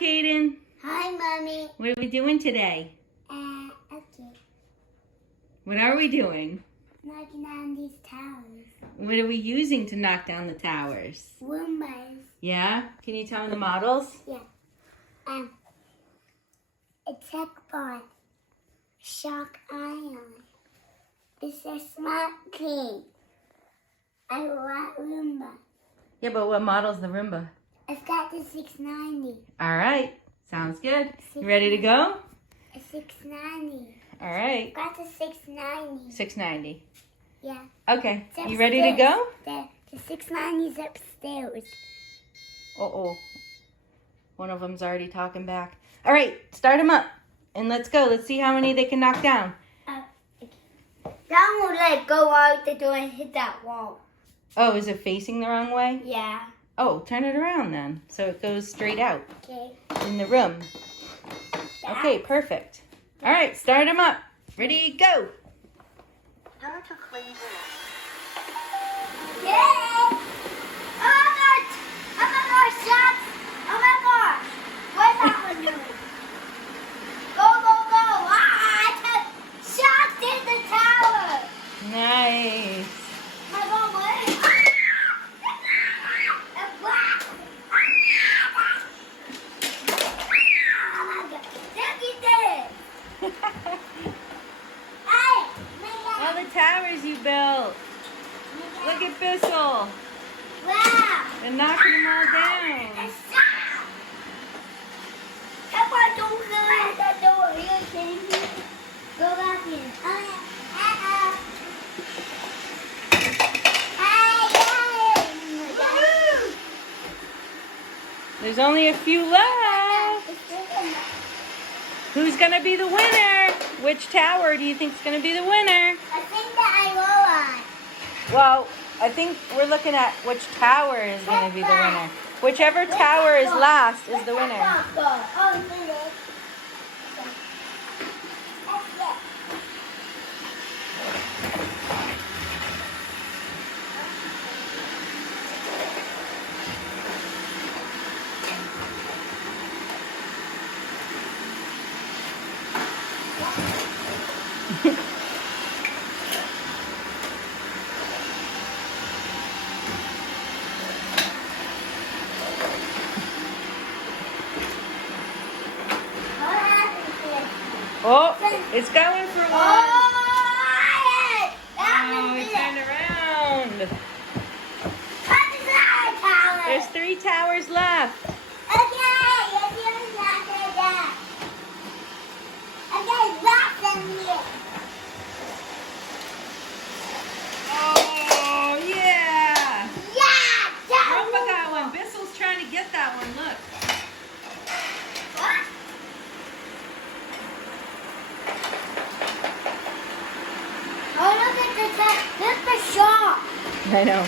Kaden. Hi, Mommy. What are we doing today? Okay. What are we doing? Knocking down these towers. What are we using to knock down the towers? Roombas. Yeah? Can you tell me the models? Yeah. A tech bot. Shark ion. It's a smart king. I want Roomba. Yeah, but what model's the Roomba? It's got the 690. All right. Sounds good. You ready to go? A 690. All right. Got the 690. 690. Yeah. Okay. It's You ready to go? The 690 is upstairs. Uh-oh. One of them's already talking back. All right. Start them up. And let's go. Let's see how many they can knock down. That won't go out the door and hit that wall. Oh, is it facing the wrong way? Yeah. Oh, turn it around then. So it goes straight out Okay. in the room. Okay, perfect. All right, start them up. Ready, go. Yeah! Oh my gosh! Oh my gosh, shots! Oh my gosh! What's that one doing? Go, go, go! Ah, I took shots in the tower! Nice. My God, what? All the towers you built. Look at Bissell. Wow! They're knocking them all down. Come on, don't go out that door. Are you kidding me? Go back in. There's only a few left. Who's going to be the winner? Which tower do you think is going to be the winner? I think that I Well, I think we're looking at which tower is going to be the winner. Whichever tower is last is the winner. Oh, it's going for one. Oh, it turned around. There's 3 towers left. Oh, yeah. Rumba got one. Bissell's trying to get that one. Look. I know.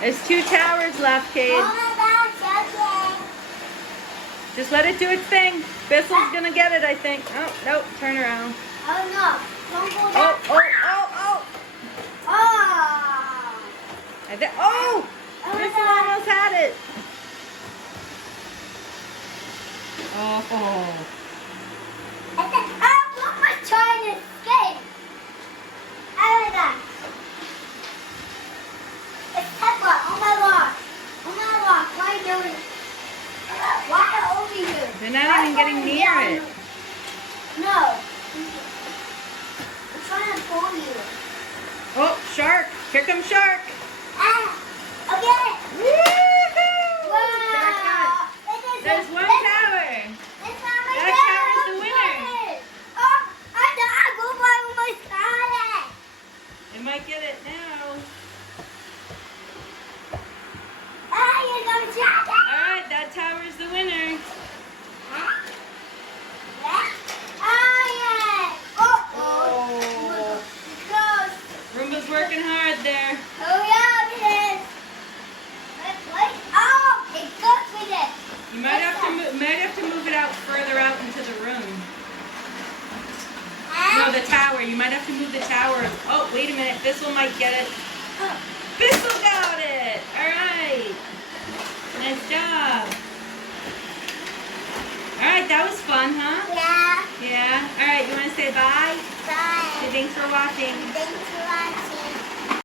There's 2 towers left, Cade. Just let it do its thing. Bissell's gonna get it, I think. Oh, nope. Turn around. Oh no! Don't go Oh, that. oh, oh, Oh! oh! Bissell almost had it. Oh. Look, my trying to escape. Oh my gosh. It's Peppa. Oh my gosh. Oh my gosh. Why are you doing it? Why over here? They're not even getting near it. No. I'm trying to pull you. Oh, shark. Here comes shark. Okay. Woo-hoo! Wow. Shark got it. There's one tower. That tower's the winner. Oh, I died. Go by my side. They might get it now. You're going to jack it. All right, that tower's the winner. Oh. Roomba's working hard there. You might have to move it out further out into the room. No, the tower. You might have to move the tower. Oh, wait a minute. Bissell might get it. Bissell got it. All right. Nice job. All right, that was fun, huh? Yeah. Yeah. All right, you want to say bye? Bye. Say thanks for watching. Thanks for watching.